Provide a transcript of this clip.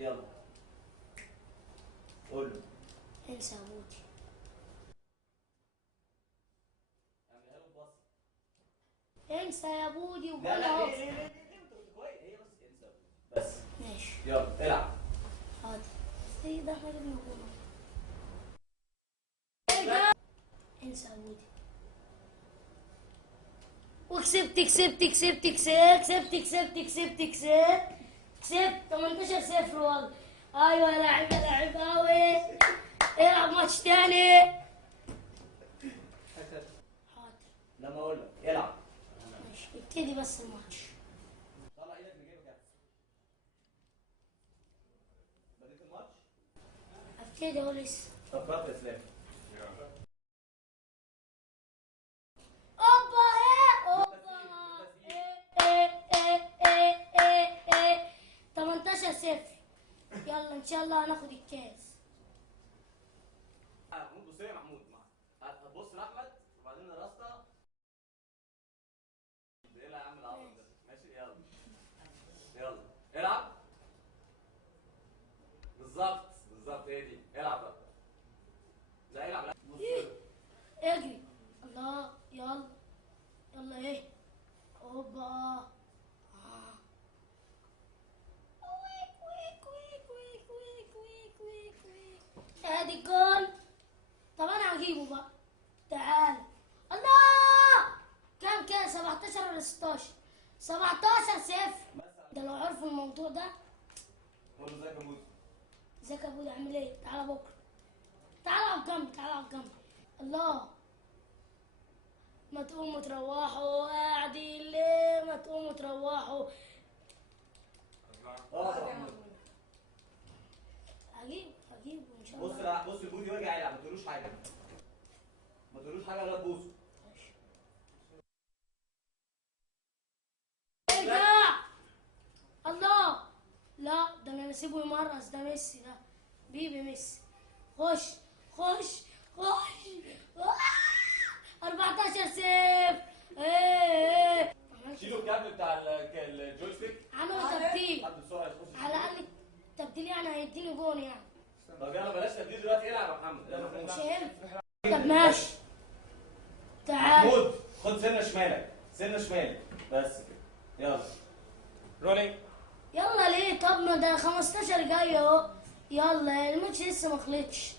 يلا قول له. انسى يا بودي. اعملها له ببص. انسى يا بودي لا وقولها لا اهو. ليه انت كنت كويس، هي بس انسى يا بودي بس. ماشي. يلا العب. حاضر. ايه ده احنا جبنا جول. ارجع. انسى يا بودي. وكسبت كسبت كسبت كسبت كسبت كسبت كسبت كسبت كسبت 18-0 والله. ايوه يا لاعب يا لاعب قوي. العب ماتش تاني. حاضر. لما اقول لك العب. ماشي ابتدي بس الماتش. طلع ايدك من جيبك يا بديت الماتش. ابتدي اهو لسه. فكرت يا اسلام. اوبا ايه اوبا. ايه 18-0. يلا ان شاء الله هناخد الكاس. محمود بص يا محمود، هتبص لاحمد وبعدين لراستا. ايه اللي هيعمل العبط ده؟ ماشي يلا. يلا العب. بالظبط بالظبط هي دي. العب بقى. لا العب لا بص له. اجري. الله يلا. يلا ايه. اوبا. ويك ويك ويك ويك ويك ويك ويك ويك. ادي الجول. طب انا هجيبه بقى. تعال. الله. كام كده 17 ولا 16؟ 17-0. ده لو عرفوا الموضوع ده. قول له ازيك يا بوسي. ازيك يا ابوي عامل ايه؟ تعالى بكره. تعالى اقف جنبي تعالى اقف جنبي. الله. ما تقوموا تروحوا قاعدين ليه؟ ما تقوموا تروحوا. هجيبه ان شاء بص الله. لا بص البودي وارجع يلعب، ما تقولوش حاجه. ما تقولوش حاجه ولا تبوسه. ارجع. الله. لا ده انا نسيبه يمرقص، ده ميسي ده. بيبي ميسي. خش خش خش. 14-0. ايه شيلوا الكابل بتاع الجويستيك. عملوا تبديل. حد بسرعه يخش. على الاقل التبديل يعني هيديني جون يعني. طب يلا بلاش تبديل دلوقتي، العب يا محمد. يلا مش هينفع. طب ماشي. تعال. محمود خد سنه شمالك، سنه شمالك بس كده. يلا رولينج. يلا ليه؟ طب ما ده 15 جاي اهو. يلا الماتش لسه ما خلصش.